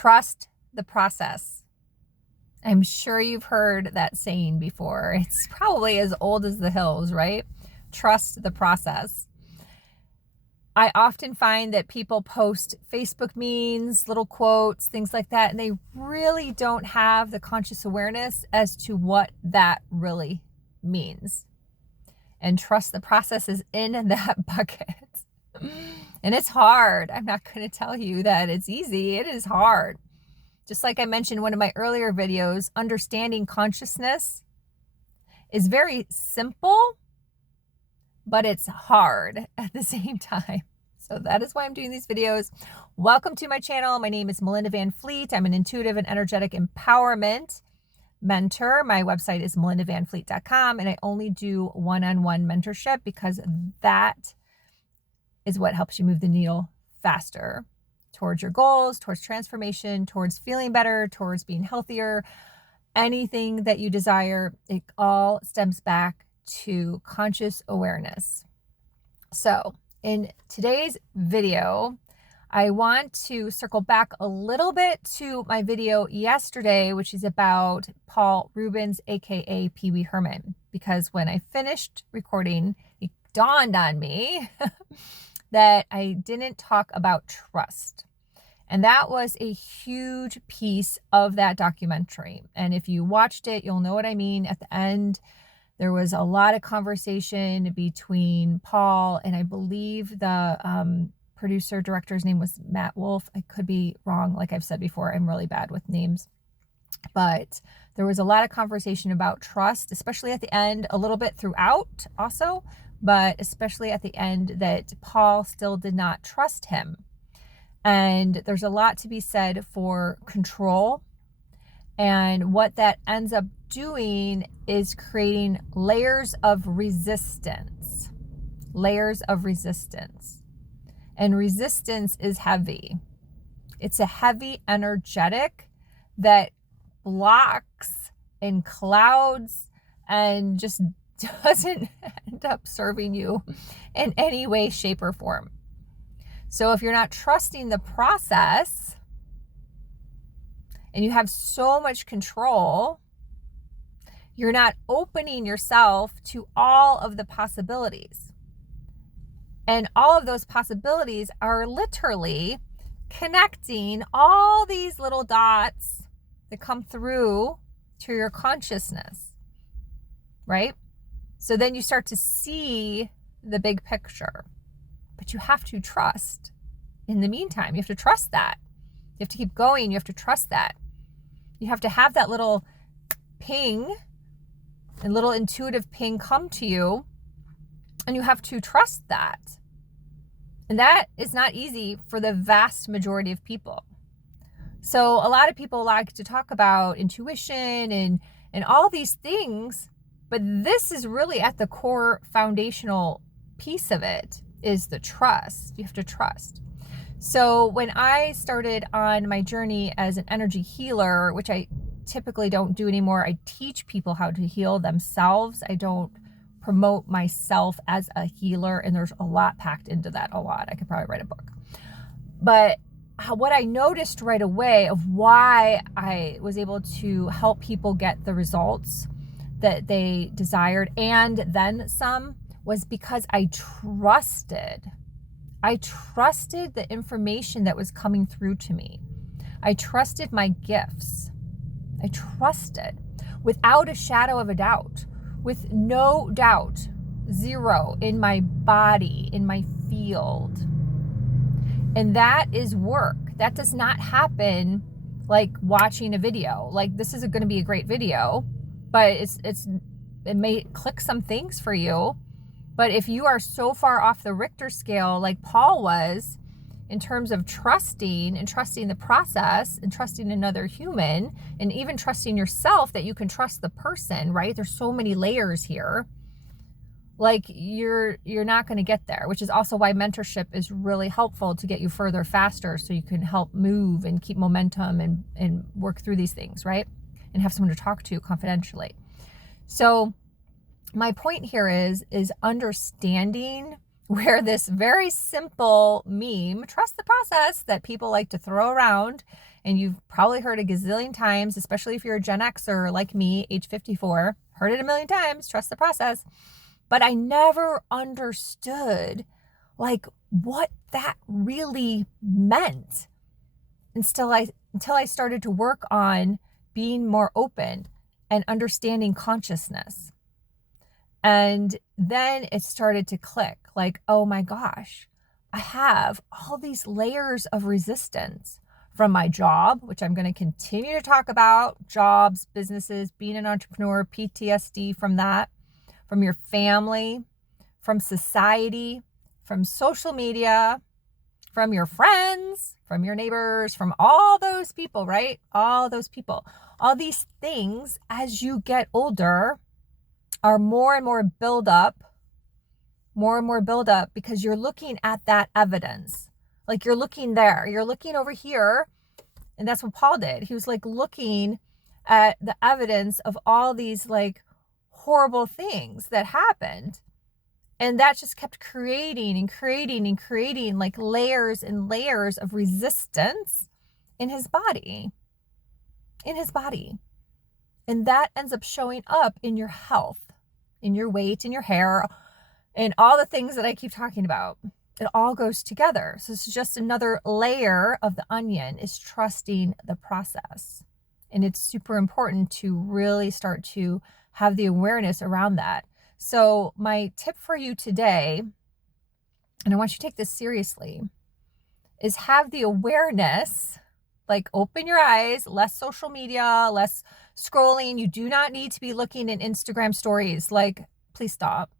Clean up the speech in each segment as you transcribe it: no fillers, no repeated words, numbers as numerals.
Trust the process. I'm sure you've heard that saying before. It's probably as old as the hills, right? Trust the process. I often find that people post Facebook memes, little quotes, things like that, and they really don't have the conscious awareness as to what that really means. And trust the process is in that bucket. And it's hard. I'm not going to tell you that it's easy. It is hard. Just like I mentioned in one of my earlier videos, understanding consciousness is very simple, but it's hard at the same time. So that is why I'm doing these videos. Welcome to my channel. My name is Melinda Van Fleet. I'm an intuitive and energetic empowerment mentor. My website is melindavanfleet.com, and I only do one-on-one mentorship because that is what helps you move the needle faster towards your goals, towards transformation, towards feeling better, towards being healthier. Anything that you desire, it all stems back to conscious awareness. So in today's video, I want to circle back a little bit to my video yesterday, which is about Paul Rubens, aka Pee Wee Herman, because when I finished recording, it dawned on me that I didn't talk about trust. And that was a huge piece of that documentary. And if you watched it, you'll know what I mean. At the end, there was a lot of conversation between Paul and I believe the producer director's name was Matt Wolf. I could be wrong. Like I've said before, I'm really bad with names. But there was a lot of conversation about trust, especially at the end, a little bit throughout also, but especially at the end that Paul still did not trust him. And there's a lot to be said for control. And what that ends up doing is creating layers of resistance. Layers of resistance. And resistance is heavy. It's a heavy energetic that blocks and clouds and just doesn't end up serving you in any way, shape, or form. So if you're not trusting the process and you have so much control, you're not opening yourself to all of the possibilities. And all of those possibilities are literally connecting all these little dots that come through to your consciousness, right? So then you start to see the big picture. But you have to trust in the meantime. You have to trust that. You have to keep going. You have to trust that. You have to have that little ping, a little intuitive ping come to you, and you have to trust that. And that is not easy for the vast majority of people. So a lot of people like to talk about intuition and all these things, but this is really at the core foundational piece of it. Is the trust. You have to trust. So when I started on my journey as an energy healer, which I typically don't do anymore, I teach people how to heal themselves. I don't promote myself as a healer, and there's a lot packed into that, a lot. I could probably write a book. But what I noticed right away of why I was able to help people get the results that they desired and then some was because I trusted the information that was coming through to me. I trusted my gifts. I trusted without a shadow of a doubt, with no doubt, zero in my body, in my field. And that is work. That does not happen like watching a video. Like this is going to be a great video, but it may click some things for you. But if you are so far off the Richter scale, like Paul was, in terms of trusting and trusting the process and trusting another human and even trusting yourself that you can trust the person, right? There's so many layers here. Like you're not going to get there, which is also why mentorship is really helpful to get you further faster so you can help move and keep momentum and work through these things, right? And have someone to talk to confidentially. So my point here is understanding where this very simple meme, trust the process, that people like to throw around, and you've probably heard a gazillion times, especially if you're a Gen Xer like me, age 54, heard it a million times, trust the process. But I never understood like what that really meant until I started to work on being more open and understanding consciousness. And then it started to click like, oh my gosh, I have all these layers of resistance from my job, which I'm going to continue to talk about, jobs, businesses, being an entrepreneur, PTSD from that, from your family, from society, from social media, from your friends, from your neighbors, from all those people, right? All those people, all these things as you get older are more and more buildup because you're looking at that evidence. Like you're looking there, you're looking over here. And that's what Paul did. He was like looking at the evidence of all these like horrible things that happened. And that just kept creating and creating and creating like layers and layers of resistance in his body. And that ends up showing up in your health, in your weight, in your hair, and all the things that I keep talking about. It all goes together. So it's just another layer of the onion, is trusting the process. And it's super important to really start to have the awareness around that. So my tip for you today, and I want you to take this seriously, is have the awareness, like open your eyes, less social media, less scrolling. You do not need to be looking at Instagram stories. Like, please stop.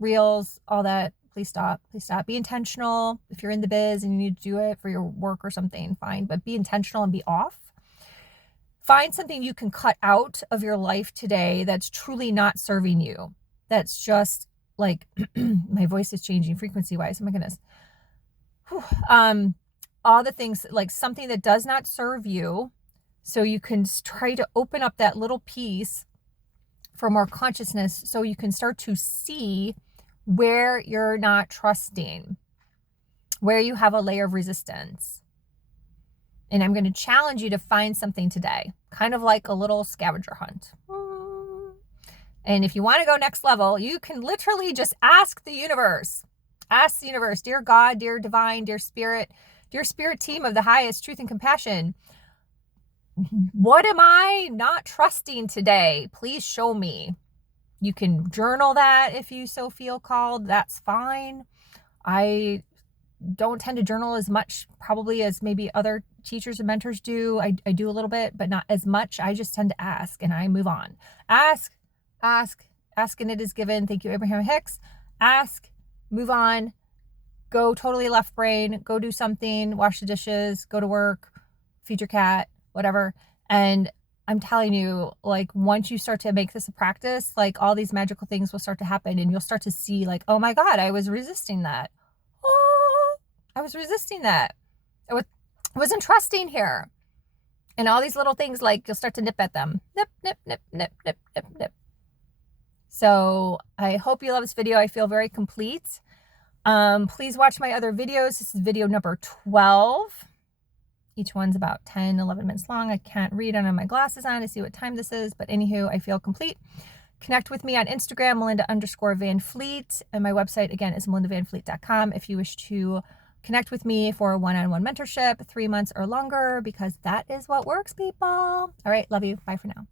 Reels, all that. Please stop. Please stop. Be intentional. If you're in the biz and you need to do it for your work or something, fine, but be intentional and be off. Find something you can cut out of your life today that's truly not serving you. That's just like, my voice is changing frequency wise. Oh my goodness. Whew. All the things, like something that does not serve you, so you can try to open up that little piece for more consciousness, so you can start to see where you're not trusting, where you have a layer of resistance. And I'm going to challenge you to find something today, kind of like a little scavenger hunt. And if you want to go next level, you can literally just ask the universe. Ask the universe, dear God, dear divine, dear spirit team of the highest truth and compassion, what am I not trusting today? Please show me. You can journal that if you so feel called. That's fine. I don't tend to journal as much probably as maybe other teachers and mentors do. I do a little bit, but not as much. I just tend to ask and I move on. Ask, and it is given. Thank you, Abraham Hicks. Ask, move on, go totally left brain, go do something, wash the dishes, go to work, feed your cat, whatever. And I'm telling you, like, once you start to make this a practice, like all these magical things will start to happen and you'll start to see like, oh my God, I was resisting that. Oh, I was resisting that. I wasn't trusting here. And all these little things, like you'll start to nip at them. Nip, nip, nip, nip, nip, nip, nip. So I hope you love this video. I feel very complete. Please watch my other videos. This is video number 12. Each one's about 10, 11 minutes long. I can't read. I don't have my glasses on to see what time this is, but anywho, I feel complete. Connect with me on Instagram, Melinda_Van_Fleet. And my website, again, is melindavanfleet.com if you wish to connect with me for a one-on-one mentorship, 3 months or longer, because that is what works, people. All right. Love you. Bye for now.